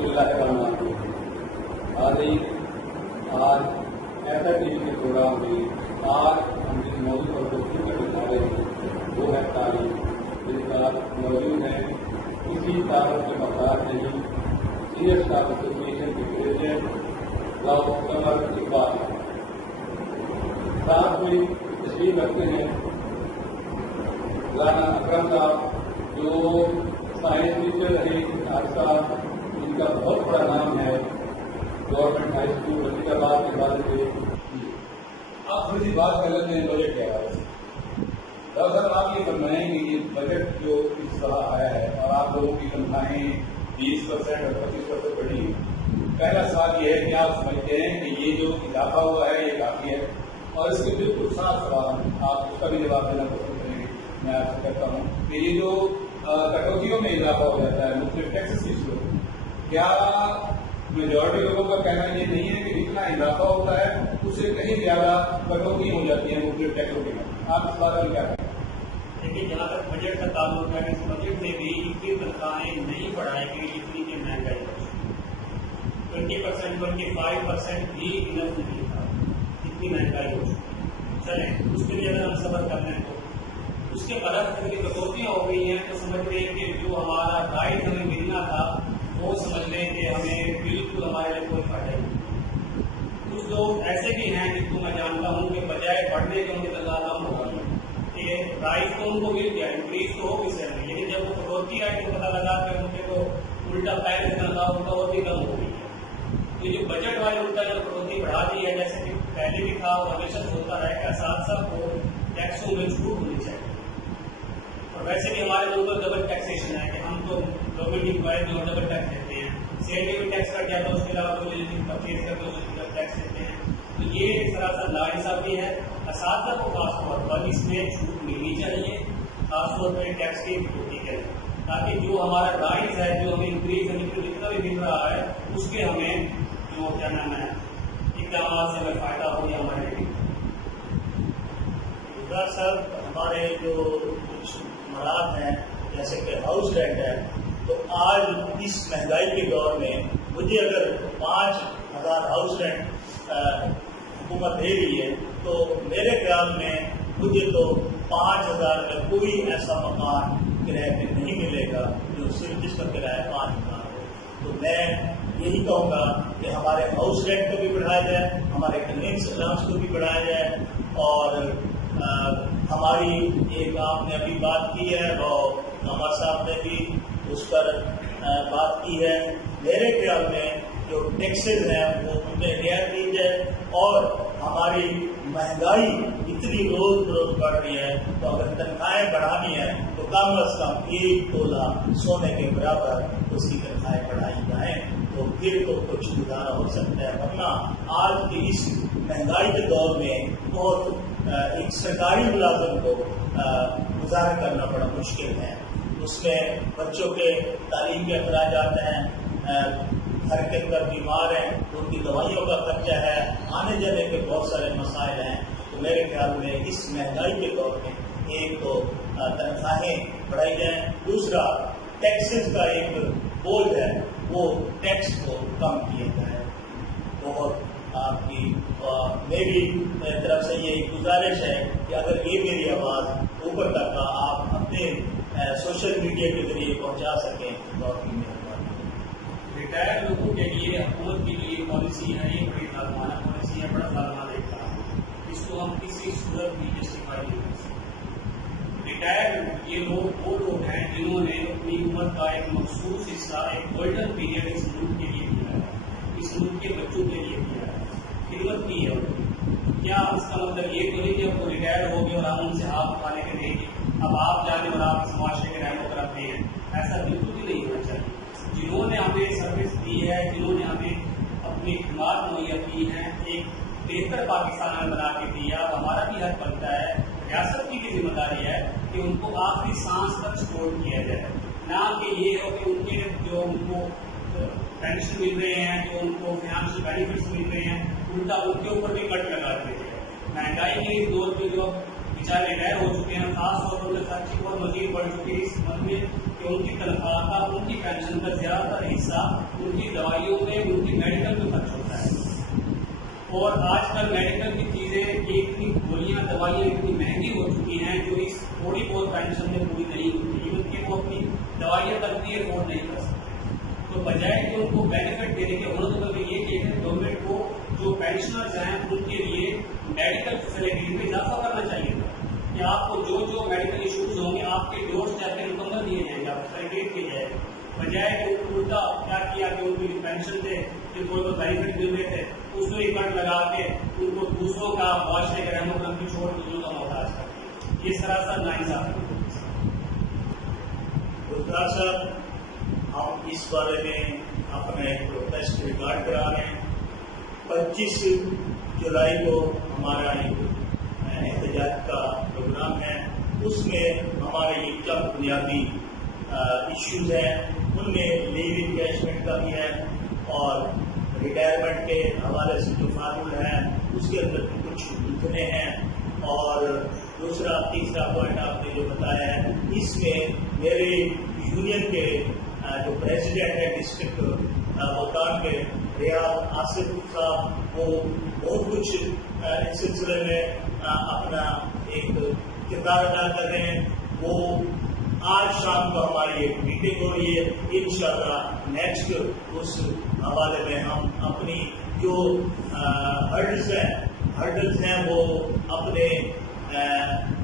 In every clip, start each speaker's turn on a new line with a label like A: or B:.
A: بسم اللہ الرحمن الرحیم آج آج ایسا ٹی وی کے پروگرام میں آج ہم جس موضوع پر گفتگو کرنے جا رہے ہیں، وہ ہے تعلیم۔ جس کا موجود ہے۔ کسی طاقت کے مقدار نہیں سینئر اسٹاف ایسوسیشن کے پریزیڈنٹ راؤ قمر اقبال ساتھ میں تشریف رکھتے ہیں رانا اکرم صاحب، جو سائنس ٹیچر رہے، ڈاکٹر صاحب کا بہت بڑا نام ہے۔ گورنمنٹ ہائی اسکول وزیر آباد کے بارے سے آپ تھوڑی سی بات کر لیتے ہیں بجٹ کے حوالے سے ڈاکٹر صاحب، آپ یہ فرمائیں کہ یہ بجٹ جو اس طرح آیا ہے اور آپ لوگوں کی تنخواہیں بیس پرسینٹ اور پچیس پرسینٹ بڑھی ہیں۔ پہلا سوال یہ ہے کہ آپ سمجھتے ہیں کہ یہ جو اضافہ ہوا ہے، یہ کافی ہے۔ اور اس کے بالکل ساتھ سوال آپ اس کا بھی جواب دینا پسند کریں گے۔ میں آپ سے کہتا ہوں کہ یہ جو کٹوتیوں میں اضافہ ہو جاتا ہے، مختلف ٹیکسز کی صورت کیا میجورٹی لوگوں کا کہنا یہ نہیں ہے کہ جتنا اضافہ ہوتا ہے، اس سے کہیں زیادہ کٹوتی ہو جاتی ہے مختلف ٹیکسوں کے آپ اس بات میں کیا کہیں؟
B: لیکن جہاں تک بجٹ کا تعلق ہے، اس بجٹ میں بھی اتنی تنخواہیں نہیں بڑھائی گئی جتنی کہ مہنگائی twenty percent twenty five percent بھی انف نہیں تھا اتنی مہنگائی ہو چکی چلیں، اس کے لیے اگر ہم صبر کر لیں تو۔ اس کے برعکس اگر کٹوتیاں ہو گئی ہیں تو سمجھ لیں کہ جو ہمارا رائٹ ہمیں ملنا تھا وہ سمجھ لیں کہ ہمیں بالکل ہمارے لیے کوئی فائدہ نہیں۔ کچھ لوگ ایسے بھی ہیں جن کو میں جانتا ہوں کہ بجائے بڑھنے کے ان کی تنخواہ کم ہو گئی کہ رائٹ تو ان کو مل گیا، انکریز تو ہو بھی سیلری لیکن جب وہ کٹوتی آئی تو پتا لگا کہ ان کے تو الٹا پہلے تنخواہ ان کا اور بھی کم ہو گئی۔ ہے یہ جو بجٹ والے الٹا جو کٹوتی بڑھا دی ہے، جیسے کہ پہلے بھی تھا، وہ ہمیشہ سے ہوتا رہے گا ساتھ ساتھ وہ ٹیکسوں میں چھوٹ ہونی اور ویسے بھی ہمارے لوگوں کو ڈبل ٹیکسیشن ہے کہ ہم تو گورنمنٹ امپلائز جو ڈبل ٹیکس دیتے ہیں۔ سیلری میں ٹیکس کٹ جاتا ہے اس کے علاوہ جو پرچیز کرتے ہیں اس کے ٹیکس دیتے ہیں۔ تو یہ سراسر لا انصافی ہے۔ اساتذہ کو خاص طور پر اس میں چھوٹ ملنی چاہیے۔ خاص طور پر ٹیکس کی کٹوتی کے لیے۔ تاکہ جو ہمارا رائٹ ہے، جو ہمیں انکریز ہمیں جتنا بھی مل رہا ہے، اس کے ہمیں جو کیا نام ہے، اقدامات سے ہمیں فائدہ ہو یا ہمارے لیے۔
C: صاحب ہمارے جو کچھ مراد ہیں، جیسے کہ ہاؤس رینٹ ہے تو آج اس مہنگائی کے دور میں مجھے اگر پانچ ہزار ہاؤس رینٹ حکومت دے رہی ہے، تو میرے خیال میں مجھے تو پانچ ہزار کا کوئی ایسا مکان کرایہ پہ نہیں ملے گا جو صرف جس کا کرایہ پانچ ہزار ہو۔ تو میں یہی کہوں گا کہ ہمارے ہاؤس رینٹ کو بھی بڑھایا جائے، ہمارے کنوینس، الاؤنس کو بھی بڑھایا جائے اور ہماری ایک آپ نے ابھی بات کی ہے اور ہمارے صاحب نے بھی اس پر بات کی ہے۔ میرے خیال میں جو ٹیکسز ہیں، وہ ان میں رعایت دی جائے اور ہماری مہنگائی اتنی روز بروز بڑھ رہی ہے۔ تو اگر تنخواہیں بڑھانی ہے تو کم از کم ایک تولہ سونے کے برابر اس کی تنخواہیں بڑھائی جائیں۔ تو پھر تو کچھ گزارا ہو سکتا ہے۔ ورنہ آج کی اس مہنگائی کے دور میں بہت ایک سرکاری ملازم کو گزارا کرنا بڑا مشکل ہے۔ اس میں بچوں کے تعلیم کے اخراجات ہیں گھر کے اندر بیمار ہیں، ان کی دوائیوں کا خرچہ ہے، آنے جانے کے بہت سارے مسائل ہیں۔ تو میرے خیال میں اس مہنگائی کے دور میں ایک تو تنخواہیں بڑھائی جائیں۔ دوسرا ٹیکسز کا ایک بوجھ ہے، وہ ٹیکس کو کم کیا جائے بہت آپ کی اور میری طرف سے یہ گزارش ہے کہ اگر یہ میری آواز اوپر تک آپ اپنے سوشل میڈیا کے ذریعے پہنچا سکیں، تو آپ کی مہربانی
B: ریٹائر لوگوں کے لیے، حکومت کی جو یہ پالیسی ہے یہ بڑی ظالمانہ پالیسی ہے، بڑا ظالمانہ ایک کام اس کو ہم کسی صورت بھی جسٹیفائی نہیں کر سکتے۔ ریٹائر یہ لوگ، وہ لوگ ہیں جنہوں نے اپنی عمر کا ایک مخصوص حصہ، ایک گولڈن پیریڈ اس ملک کے لیے دیا ہے۔ اس ملک کے بچوں کے لیے دیا ہے خدمت کی ہے کیا اس کا مطلب یہ تو نہیں کہ اب وہ ریٹائر ہو گئے اور ہم ان سے ہاتھ اٹھانے کے دیں گے اب آپ جانے اور آپ اس معاشرے کے رہنو کرتے ہیں۔ ایسا بالکل بھی نہیں ہونا چاہیے۔ جنہوں نے ہمیں سروس دی ہے، جنہوں نے ہمیں اپنی خدمات مہیا کی ہیں، ایک بہتر پاکستان میں بنا کے دیا۔ ہمارا بھی حق بنتا ہے، ریاست کی بھی ذمہ داری ہے کہ ان کو آخری سانس تک سپورٹ کیا جائے۔ نہ کہ یہ ہو کہ ان کے جو ان کو پینشن مل رہے ہیں، جو ان کو فائنانشیل بینیفٹس مل رہے ہیں۔ الٹا ان کے اوپر بھی کٹ لگا دیتے ہیں۔ مہنگائی کے اس دور پہ جو بیچارے ریٹائر ہو چکے ہیں، خاص طور پر خرچی اور مزید بڑھ چکی ہے اس عمل میں کہ ان کی تنخواہ کا ان کی پینشن کا زیادہ تر حصہ ان کی دوائیوں میں، ان کی میڈیکل میں خرچ ہوتا ہے۔ اور آج کل میڈیکل کی چیزیں اتنی گولیاں دوائیاں اتنی مہنگی ہو چکی ہیں جو اس تھوڑی بہت پینشن میں پوری نہیں ہوتی ایون کہ وہ اپنی دوائیاں تک بھی افورڈ نہیں کر سکتے۔ تو بجائے کہ ان کو بینیفٹ دینے کے، انہوں نے بلکہ یہ کہ گورنمنٹ کو جو ہیں، ان کے لیے میڈیکل فیسلٹیز میں اضافہ کرنا چاہیے تھا کہ آپ کو جو جو میڈیکل ایشوز ہوں گے، آپ کے ڈورس جا کے مکمل دیے جائیں گے، آپ کو فیسلٹیٹ کیے جائے گا بجائے کہ ان الٹا کیا کیا کہ ان کی پینشن تھے جو کوئی کوئی بینیفٹ مل رہے تھے، اس میں کٹ لگا کے ان کو دوسروں کا معاشرے کے رحم و کرم کی چھوڑ دوسروں کا محتاج کر یہ سراسر ناانصافی
C: گلزار صاحب ہم اس بارے میں اپنا ایک پروٹیسٹ ریکارڈ کرا رہے ہیں۔ پچیس جولائی کو ہمارا ایک احتجاج کا پروگرام ہے۔ اس میں ہمارے یہ چند بنیادی ایشوز ہیں۔ ان میں لیو انکیشمنٹ کا بھی ہے اور ریٹائرمنٹ کے حوالے سے جو فارمول ہے اس کے اندر بھی کچھ لکھنے ہیں۔ اور دوسرا، تیسرا پوائنٹ آپ نے جو بتایا ہے، اس میں میرے یونین کے جو پریزیڈنٹ ہے ڈسٹرکٹ ملتان کے ریاض آصف صاحب، وہ بہت کچھ اس سلسلے میں اپنا ایک کردار ادا کر رہے ہیں۔ وہ آج شام کو ہماری ایک میٹنگ ہو رہی ہے۔ ان شاء اللہ نیکسٹ اس حوالے میں ہم اپنی جو ہرڈلس ہیں ہرڈلس ہیں، وہ اپنے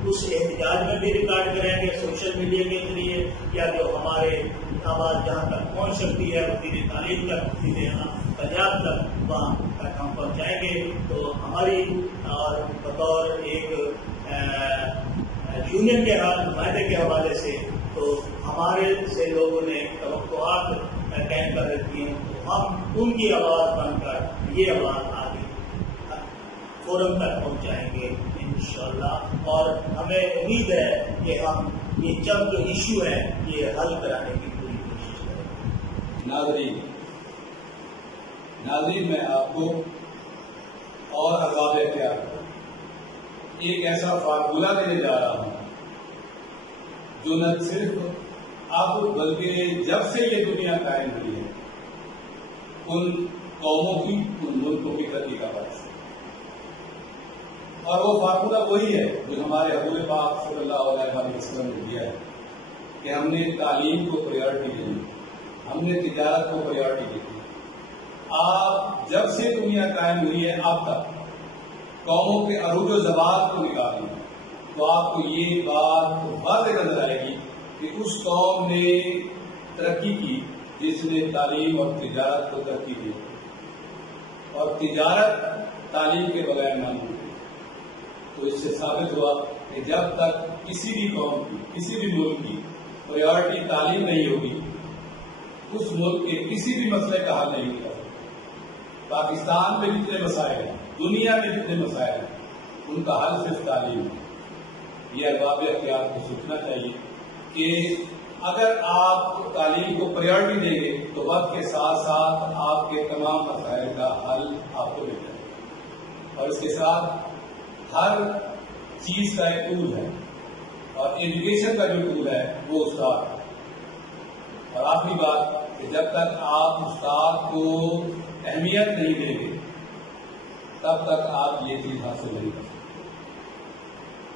C: اس احتجاج میں بھی ریکارڈ کریں گے سوشل میڈیا کے ذریعے، یا جو ہمارے آواز جہاں تک پہنچ سکتی ہے وزیر تعلیم تک وزیر یہاں پنجاب تک وہاں تک ہم پہنچائیں گے۔ تو ہماری اور بطور ایک یونین کے ہاتھ نمائندے کے حوالے سے تو ہمارے سے لوگوں نے توقعات قائم کر رکھی ہیں۔ تو ہم ان کی آواز بن کر یہ آواز آگے فورم تک پہنچائیں گے انشاءاللہ۔ اور ہمیں امید ہے کہ ہم یہ چند جو ایشو ہیں یہ حل کرانے کی پوری کوشش کریں۔
A: ناظرین ناظرین، میں آپ کو اور عذاب اختیار ایک ایسا فارمولہ دینے جا رہا ہوں جو نہ صرف اب بلکہ جب سے یہ دنیا قائم ہوئی ہے، ان قوموں کی، ان ملکوں کی ترقی کا باعث ہے۔ اور وہ فارمولہ وہی ہے جو ہمارے حضور پاک صلی اللہ علیہ وسلم نے دیا ہے کہ ہم نے تعلیم کو پریورٹی دی ہم نے تجارت کو پریورٹی دی آپ جب سے دنیا قائم ہوئی ہے اب تک قوموں کے عروج و زبان کو نکالیں تو آپ کو یہ بات واضح نظر آئے گی کہ اس قوم نے ترقی کی جس نے تعلیم اور تجارت کو ترقی دی۔ اور تجارت تعلیم کے بغیر نہ تو اس سے ثابت ہوا کہ جب تک کسی بھی قوم کی، کسی بھی ملک کی پریورٹی تعلیم نہیں ہوگی، اس ملک کے کسی بھی مسئلے کا حل نہیں ہوگا۔ پاکستان میں جتنے مسائل ہیں، دنیا میں جتنے مسائل ہیں، ان کا حل صرف تعلیم ہے۔ یہ ارباب اختیار کو سوچنا چاہیے کہ اگر آپ تعلیم کو پریورٹی دیں گے، تو وقت کے ساتھ ساتھ آپ کے تمام مسائل کا حل آپ کو مل جائے گا اور اس کے ساتھ ہر چیز کا ایک ٹول ہے اور ایجوکیشن کا جو ٹول ہے وہ استاد ہے۔ اور آخری بات کہ جب تک آپ استاد کو اہمیت نہیں دیں گے، تب تک آپ یہ چیز حاصل نہیں کر سکتے۔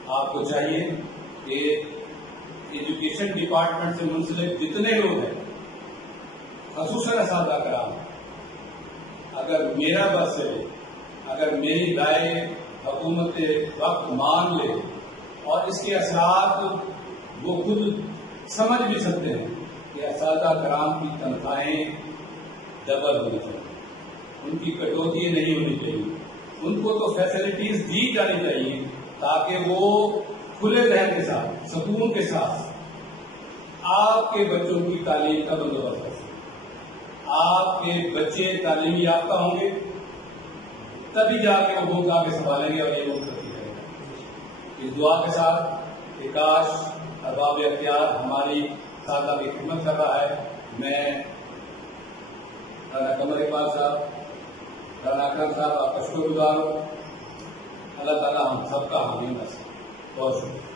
A: آپ کو چاہیے کہ ایجوکیشن ڈپارٹمنٹ سے منسلک جتنے لوگ ہیں، خصوصاً اساتذہ کرام، اگر میرا بس ہے، اگر میری رائے حکومت وقت مان لے اور اس کے اثرات وہ خود سمجھ بھی سکتے ہیں کہ اساتذہ کرام کی تنخواہیں ڈبل ہونی چاہیے۔ ان کی کٹوتی نہیں ہونی چاہیے۔ ان کو تو فیسلٹیز دی جانی چاہیے تاکہ وہ کھلے ذہن کے ساتھ، سکون کے ساتھ آپ کے بچوں کی تعلیم کا بندوبست کر سکیں۔ آپ کے بچے تعلیمی یافتہ ہوں گے۔ تبھی جا کے وہ ملک آگے سنبھالیں گے اور یہ ملک ترقی کرے گا اس دعا کے ساتھ کاش ارباب اختیار ہماری سادہ کی خدمت کر رہا ہے۔ میں رانا قمر اقبال صاحب، رانا اکرم صاحب، آپ کا شکر گزار ہوں۔ اللہ تعالیٰ ہم سب کا حامی بس، بہت شکریہ۔